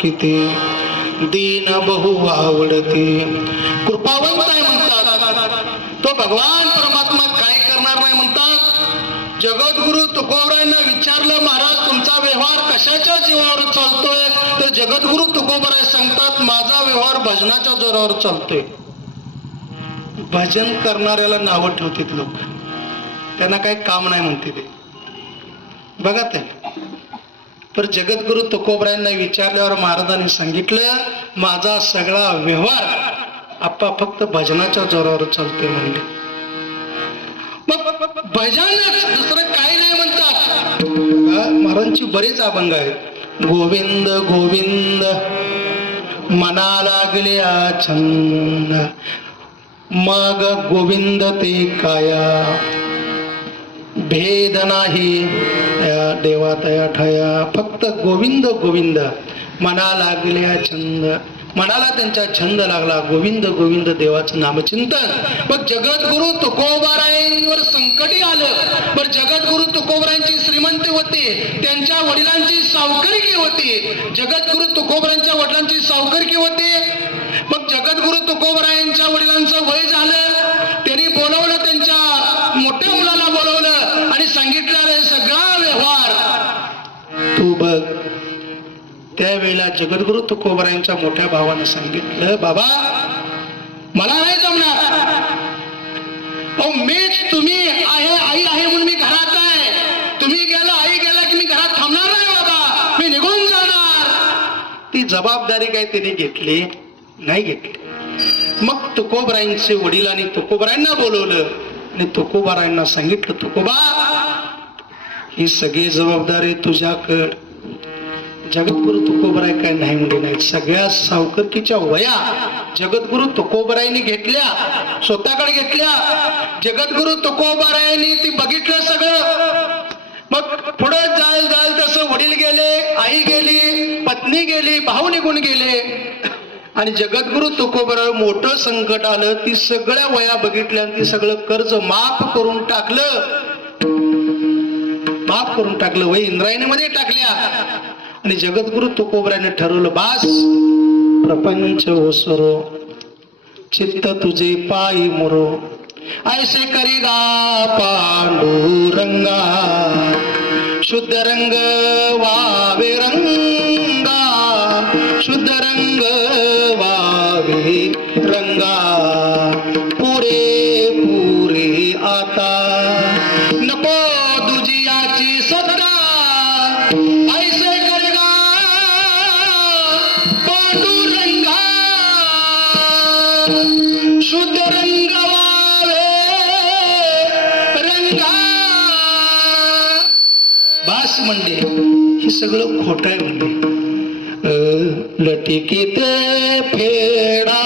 किती दीन बहु आवडती. कृपावंत आहे म्हणतात तो भगवान परमात्मा काय करणार नाही म्हणतात. जगद्गुरु तुकोबरायांना विचारलं, महाराज तुमचा व्यवहार कशाच्या जीवावर चालतोय? तर जगद्गुरु तुकोबराय सांगतात, माझा व्यवहार भजनाच्या जोरावर चालतोय. भजन करणाऱ्याला नावं ठेवतात लोक, त्यांना काही काम नाही म्हणते ते. बघा ते. पर जगद्गुरु तुकोबरायांना विचारल्यावर महाराजांनी सांगितलं, माझा सगळा व्यवहार आप्पा फक्त भजनाच्या जोरावर चालतोय म्हणले. मग भजनच दुसरं काही नाही म्हणतात. महाराजांची बरेच अभंग आहेत. गोविंद गोविंद मना लागल्या छंद, मग गोविंद ते काया, भेद नाही या देवातया ठया. फक्त गोविंद गोविंद मना लागल्या छंद, मनाला त्यांचा छंद लागला गोविंद गोविंद देवाचं नामचिंतन. मग जगद्गुरु तुकोबारायांवर संकटी आलं. पण जगद्गुरु तुकोबारायांची श्रीमंती होती, त्यांच्या वडिलांची सावकारकी होती. जगद्गुरु तुकोबारायांच्या वडिलांची सावकारकी होती. मग जगद्गुरु तुकोबरायांच्या वडिलांचं वय झालं, त्यांनी बोलवलं, त्यांच्या मोठ्या मुलाला बोलवलं आणि सांगितलं सगळा व्यवहार तू बघ. त्यावेळेला जगद्गुरु तुकोबरायांच्या मोठ्या भावानं सांगितलं, बाबा मला नाही जमणार. मीच तुम्ही आहे, आई आहे म्हणून मी घरात आहे. तुम्ही गेला, आई गेला की मी घरात थांबणार नाही बाबा, मी निघून जाणार. ती जबाबदारी काय त्यांनी घेतली नाही घेतली. मग तुकोबरायांचे वडिलांनी तुकोबरायांना बोलवलं आणि तुकोबरायांना सांगितलं, तुकोबा ही सगळी जबाबदारी तुझ्याकडे. जगद्गुरु तुकोबराय काय नाही म्हणजे नाही, सगळ्या सावकारकीच्या वया जगद्गुरु तुकोबरायांनी घेतल्या, स्वतःकडे घेतल्या. जगद्गुरु तुकोबरायांनी ती बघितलं सगळं. मग पुढे जाल जाल तसं वडील गेले, आई गेली, पत्नी गेली, भाऊ निघून गेले आणि जगद्गुरु तुकोबराय मोठं संकट आलं. ती सगळ्या वया बघितल्या आणि ती सगळं कर्ज माफ करून टाकलं. माफ करून टाकलं, वय इंद्रायणीमध्ये टाकल्या. आणि जगद्गुरु तुकोबरायाने ठरवलं, बास प्रपंच ओसरो, चित्त तुझे पायी मोरो. ऐसे करीगा पांडुरंगा, शुद्ध रंग वावे रंगा, शुद्ध रंग वावे रंगा. पुरे पुरे आता नको दुजियाची सत्ता. ऐसे करेगा पांडुरंगा, शुद्ध रंग वावे रंगा. बास म्हणले हे सगळं खोटं आहे म्हणले. लटिकीत फेडा